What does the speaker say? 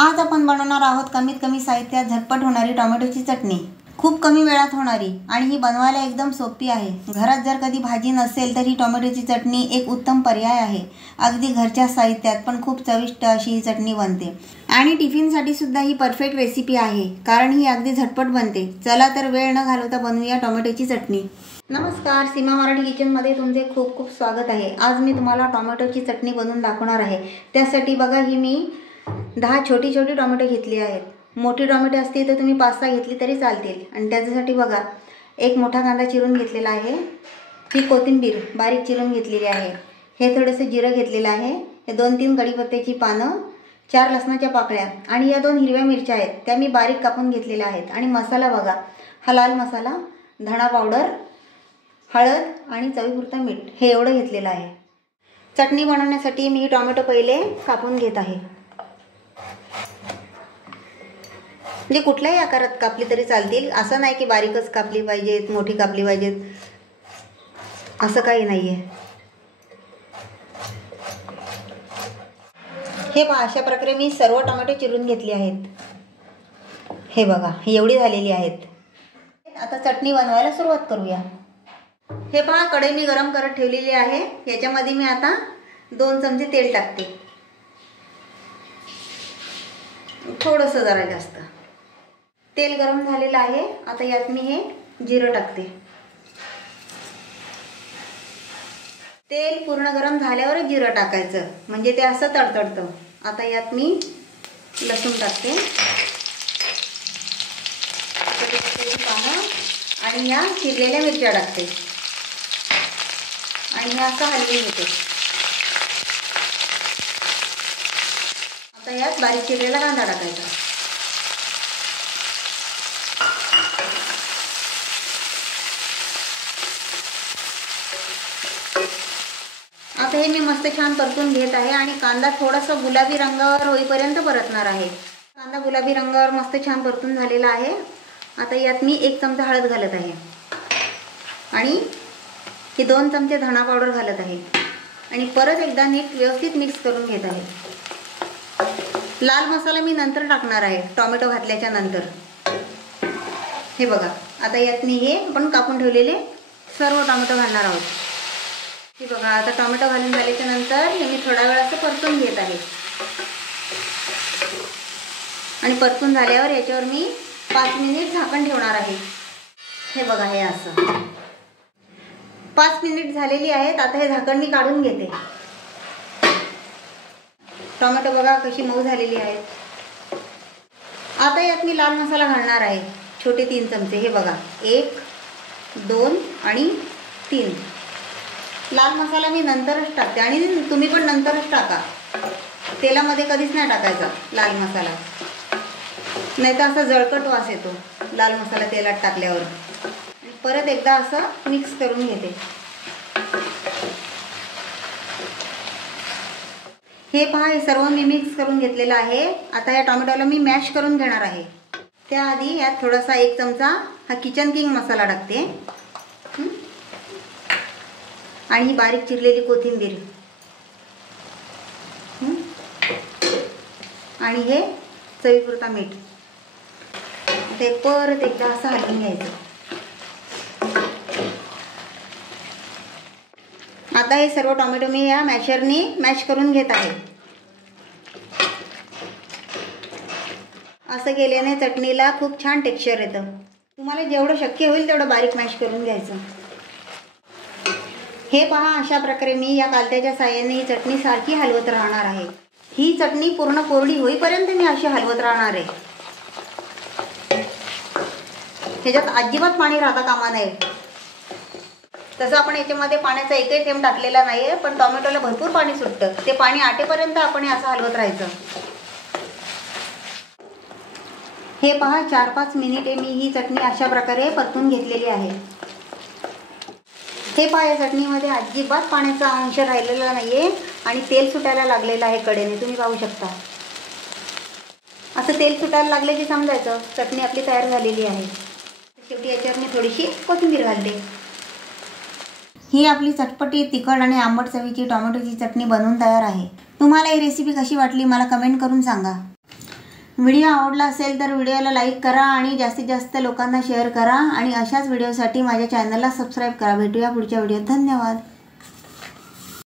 आज आपण बनवणार आहोत कमीत कमी साहित्यात झटपट होणारी टोमॅटोची चटणी। खूप कमी वेळात होणारी आणि ही बनवायला एकदम सोपी आहे। घरात जर कधी भाजी नसेल तर ही टोमॅटोची चटणी एक उत्तम पर्याय आहे। अगदी घरच्या साहित्यात पण खूप चविष्ट अशी ही चटणी बनते आणि टिफिनसाठी सुद्धा ही परफेक्ट रेसिपी आहे, कारण ही अगदी झटपट बनते। चला तर वेळ न घालवता बनवूया टोमॅटोची चटणी। नमस्कार, सीमा मराठी किचनमध्ये तुमचे खूप खूप स्वागत आहे। आज मी तुम्हाला टोमॅटोची चटणी बनवून दाखवणार आहे। त्यासाठी बघा, ही मी 10 छोटी टोमॅटो घेतली आहेत। मोठी टोमॅटो असती तर तुम्ही 5-6 घेतली तरी चालतील। आणि त्याच्यासाठी बघा, एक मोठा कांदा चिरून घेतलेला आहे। ही कोथिंबीर बारीक चिरून घेतलेली आहे। हे थोडेसे जिरं घेतलेलं आहे। हे 2-3 कढीपत्त्याची पानं, 4 लसणाच्या पाकळ्या आणि या 2 हिरव्या मिरच्या आहेत, त्या मी बारीक कापून घेतलेल्या आहेत। आणि मसाला बघा, हा लाल मसाला, धणा पावडर, हळद आणि चवीपुरता मीठ, हे एवढं घेतलेलं आहे। चटणी बनवण्यासाठी मी टोमॅटो पहिले कापून घेत आहे। म्हणजे कुठल्याही आकारात कापली तरी चालतील, असं नाही की बारीकच कापली पाहिजेत, मोठी कापली पाहिजेत, असं काही नाहीये। हे पहा, अशा प्रकारे मी सर्व टोमॅटो चिरून घेतली आहेत। हे बघा, ही एवढी झालेली आहेत। आता चटणी बनवायला सुरुवात करूया। हे पहा, कढई मी गरम करत ठेवलेली आहे। याच्यामध्ये मी आता 2 चमचे तेल टाकते, थोडंसं जरा जास्त। तेल गरम झालेलं आहे। आता यात मी हे जिरं टाकते। तेल पूर्ण गरम झाल्यावर जिरं टाकायचं, म्हणजे ते असं तडतडतं। आता यात मी लसूण टाकते आणि या चिरलेल्या मिरच्या टाकते आणि हे असं हलवून घेते। आता यात बारीक चिरलेला कांदा टाकायचा। आता हे मी मस्त छान परतून घेत आहे आणि कांदा थोडासा गुलाबी रंगावर होईपर्यंत परतणार आहे। कांदा गुलाबी रंगावर मस्त छान परतून झालेला आहे। आता यात मी 1 चमचा हळद घालत आहे आणि हे 2 चमचे धणा पावडर घालत आहे आणि परत एकदा नीट व्यवस्थित मिक्स करून घेत आहे। लाल मसाला मी नंतर टाकणार आहे, टोमॅटो घातल्याच्या नंतर। हे बघा, आता यात मी हे आपण कापून ठेवलेले सर्व टोमॅटो घालणार आहोत। हे बघा, आता टोमॅटो घालून झाल्याच्या नंतर हे मी थोडा वेळ असं परतून घेत आहे आणि परतून झाल्यावर याच्यावर मी 5 मिनिट झाकण ठेवणार आहे। हे बघा, हे असं 5 मिनिट झालेली आहेत। आता हे झाकण मी काढून घेते। टोमॅटो बघा कशी मऊ झालेली आहेत। आता यात मी लाल मसाला घालणार आहे, छोटे 3 चमचे। हे बघा, 1, 2 आणि 3। लाल मसाला मी नंतरच टाकते आणि तुम्ही पण नंतरच टाका। तेलामध्ये कधीच नाही टाकायचा लाल मसाला, नाही तर असा जळकट वास येतो लाल मसाला तेलात टाकल्यावर। परत एकदा असं मिक्स करून घेते। हे पहा, हे सर्व मी मिक्स करून घेतलेलं आहे। आता या टोमॅटोला मी मॅश करून घेणार आहे। त्याआधी यात थोडासा 1 चमचा हा किचन किंग मसाला टाकते आणि ही बारीक चिरलेली कोथिंबीर आणि हे चवीपुरता मीठ। ते परत एकदा असं हलवून घ्यायचं। आता हे सर्व टोमॅटो मी या मॅशरने मॅश करून घेत आहे। असं केल्याने चटणीला खूप छान टेक्स्चर येतं। तुम्हाला जेवढं शक्य होईल तेवढं बारीक मॅश करून घ्यायचं। हे पहा, अशा प्रकारे मी या कालत्याच्या साहाय्याने ही चटणी सारखी हलवत राहणार आहे। ही चटणी पूर्ण कोरडी होईपर्यंत मी अशी हलवत राहणार आहे। ह्याच्यात अजिबात पाणी राहता कामा नये। तसं आपण याच्यामध्ये पाण्याचा एकही थेंब टाकलेला नाहीये, पण टोमॅटोला भरपूर पाणी सुटतं। ते पाणी आटेपर्यंत आपण असं हलवत राहायचं। हे पहा, 4-5 मिनिटे मी ही चटणी अशा प्रकारे परतून घेतलेली आहे। हे पहा, या चटणीमध्ये अजिबात पाण्याचा अंश राहिलेला नाहीये आणि तेल सुटायला लागलेलं आहे कडेने, तुम्ही पाहू शकता। असं तेल सुटायला लागले की समजायचं चटणी आपली तयार झालेली आहे। शेवटी याच्यावर मी थोडीशी कोथिंबीर घालते। ही आपली चटपटी, तिखट आणि आंबट चवीची टोमॅटोची चटणी बनवून तयार आहे। तुम्हाला ही रेसिपी कशी वाटली मला कमेंट करून सांगा। व्हिडिओ आवडला असेल तर व्हिडिओला लाईक करा आणि जास्तीत जास्त लोकांना शेअर करा आणि अशाच व्हिडिओसाठी माझ्या चॅनलला सबस्क्राईब करा. भेटूया पुढच्या व्हिडिओत. धन्यवाद.